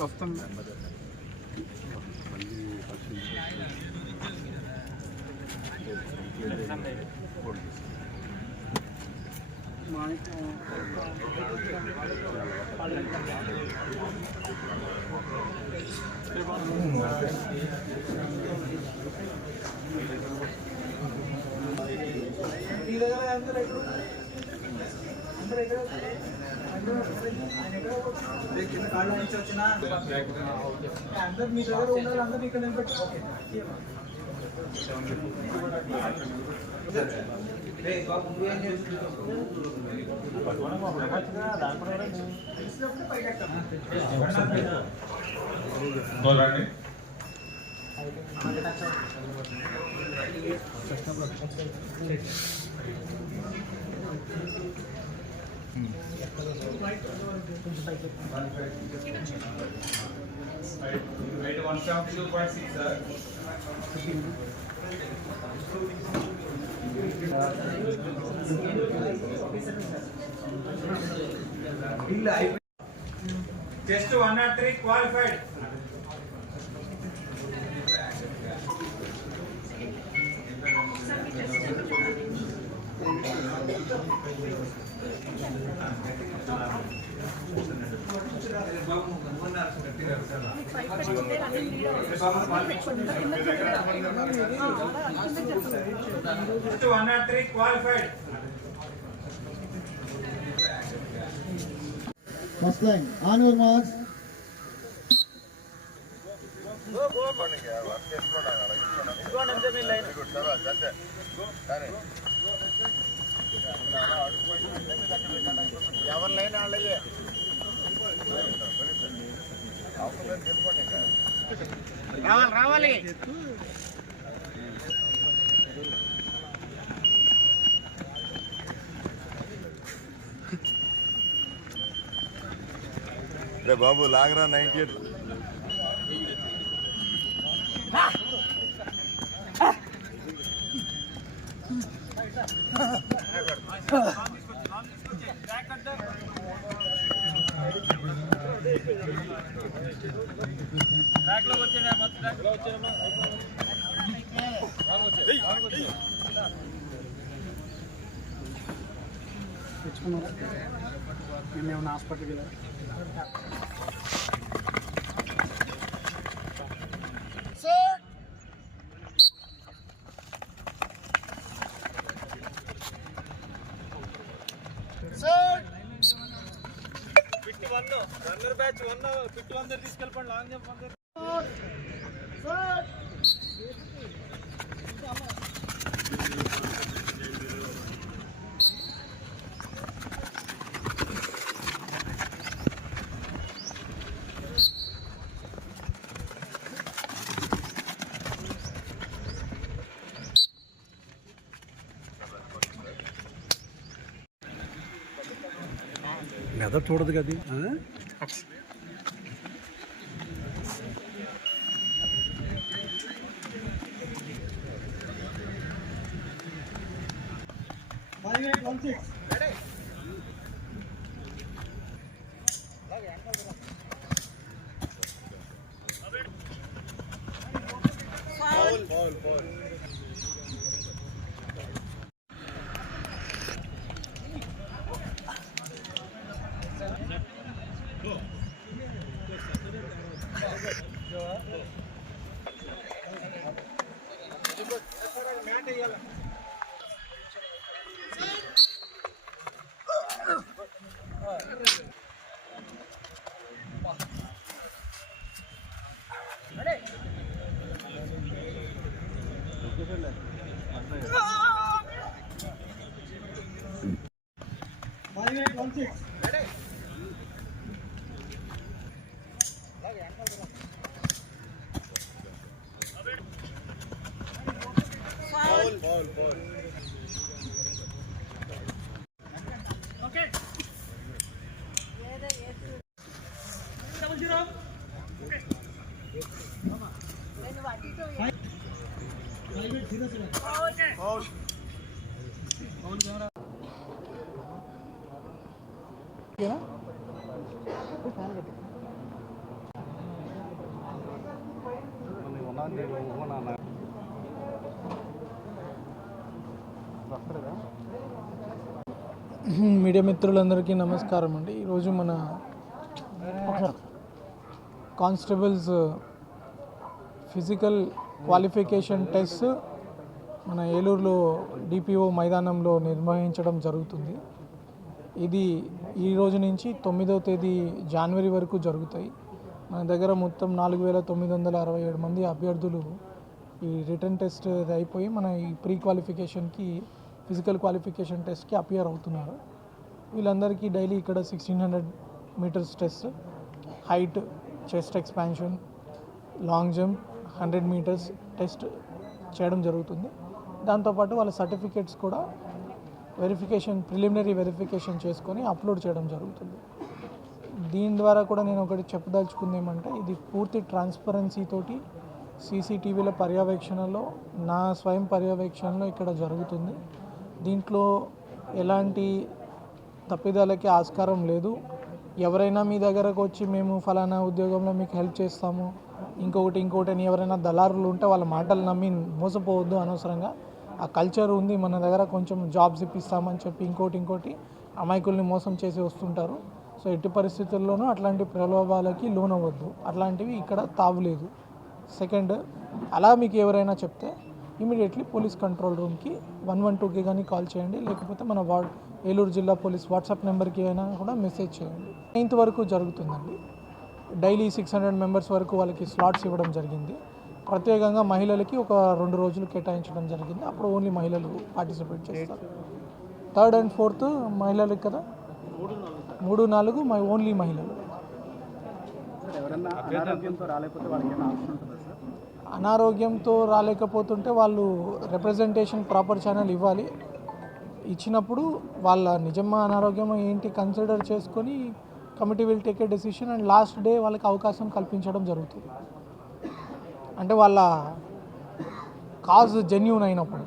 వస్తుంది. అందరు మీ దగ్గర ఉండాలి, అందరూ ఇక్కడ నిలబెట్టి Weight 172.6, sir. Just 103 qualified. Just 103 qualified. First line, on your marks. ఎవరి లైన్ వాళ్ళయ్యే రావాలి. रे बाबू लाग रहा 98 నిన్న హాస్పిటల్కి వెళ్ళారు. రన్నర్ బ్యాచ్ 1 పిట్టు అందరు తీసుకెళ్ళిపోండి. లాంగ్ జంప్ అందరు వెదర్ చూడదు కదా. మీడియా మిత్రులందరికీ నమస్కారం అండి. ఈరోజు మన కానిస్టేబుల్స్ ఫిజికల్ క్వాలిఫికేషన్ టెస్ట్ మన ఏలూరులో డిపిఓ మైదానంలో నిర్వహించడం జరుగుతుంది. ఇది ఈ రోజు నుంచి 9వ తేదీ జనవరి వరకు జరుగుతాయి. మన దగ్గర మొత్తం 4,967 మంది అభ్యర్థులు ఈ రిటర్న్ టెస్ట్ అయిపోయి మన ఈ ప్రీ క్వాలిఫికేషన్కి ఫిజికల్ క్వాలిఫికేషన్ టెస్ట్కి అపియర్ అవుతున్నారు. వీళ్ళందరికీ డైలీ ఇక్కడ 1600 meters test, height, chest expansion, long jump, 100 meters test చేయడం జరుగుతుంది. దాంతోపాటు వాళ్ళ సర్టిఫికేట్స్ కూడా ప్రిలిమినరీ వెరిఫికేషన్ చేసుకొని అప్లోడ్ చేయడం జరుగుతుంది. దీని ద్వారా కూడా నేను ఒకటి చెప్పదలుచుకుంది ఏమంటే, ఇది పూర్తి ట్రాన్స్పరెన్సీ తోటి సీసీటీవీల పర్యవేక్షణలో, నా స్వయం పర్యవేక్షణలో ఇక్కడ జరుగుతుంది. దీంట్లో ఎలాంటి తప్పిదాలకి ఆస్కారం లేదు. ఎవరైనా మీ దగ్గరకు వచ్చి మేము ఫలానా ఉద్యోగంలో మీకు హెల్ప్ చేస్తాము, ఇంకొకటి అని ఎవరైనా దళారులు ఉంటే వాళ్ళ మాటలు నమ్మి మోసపోవద్దు. అనవసరంగా ఆ కల్చర్ ఉంది మన దగ్గర, కొంచెం జాబ్స్ ఇప్పిస్తామని చెప్పి ఇంకోటి అమాయకుల్ని మోసం చేసి వస్తుంటారు. సో ఎట్టి పరిస్థితుల్లోనూ అట్లాంటి ప్రలోభాలకి లోనవ్వద్దు. అట్లాంటివి ఇక్కడ తావులేదు. సెకండ్, అలా మీకు ఎవరైనా చెప్తే ఇమీడియట్లీ పోలీస్ కంట్రోల్ రూమ్కి 112కి కానీ కాల్ చేయండి, లేకపోతే మన ఏలూరు జిల్లా పోలీస్ వాట్సాప్ నెంబర్కి అయినా కూడా మెసేజ్ చేయండి. 9th వరకు జరుగుతుందండి. డైలీ 600 మెంబర్స్ వరకు వాళ్ళకి స్లాట్స్ ఇవ్వడం జరిగింది. ప్రత్యేకంగా మహిళలకి ఒక 2 రోజులు కేటాయించడం జరిగింది. అప్పుడు ఓన్లీ మహిళలు పార్టిసిపేట్ చేస్తారు. 3rd and 4th మహిళలకి కదా, 3, 4 ఓన్లీ మహిళలు. అనారోగ్యంతో రాలేకపోతుంటే వాళ్ళు రిప్రజెంటేషన్ ప్రాపర్ ఛానల్ ఇవ్వాలి. ఇచ్చినప్పుడు వాళ్ళ నిజమా అనారోగ్యమో ఏంటి కన్సిడర్ చేసుకొని committee will take a decision and last day వాళ్ళకి అవకాశం కల్పించడం జరుగుతుంది. అంటే వాళ్ళ కాజ్ జెన్యూన్ అయినప్పుడు.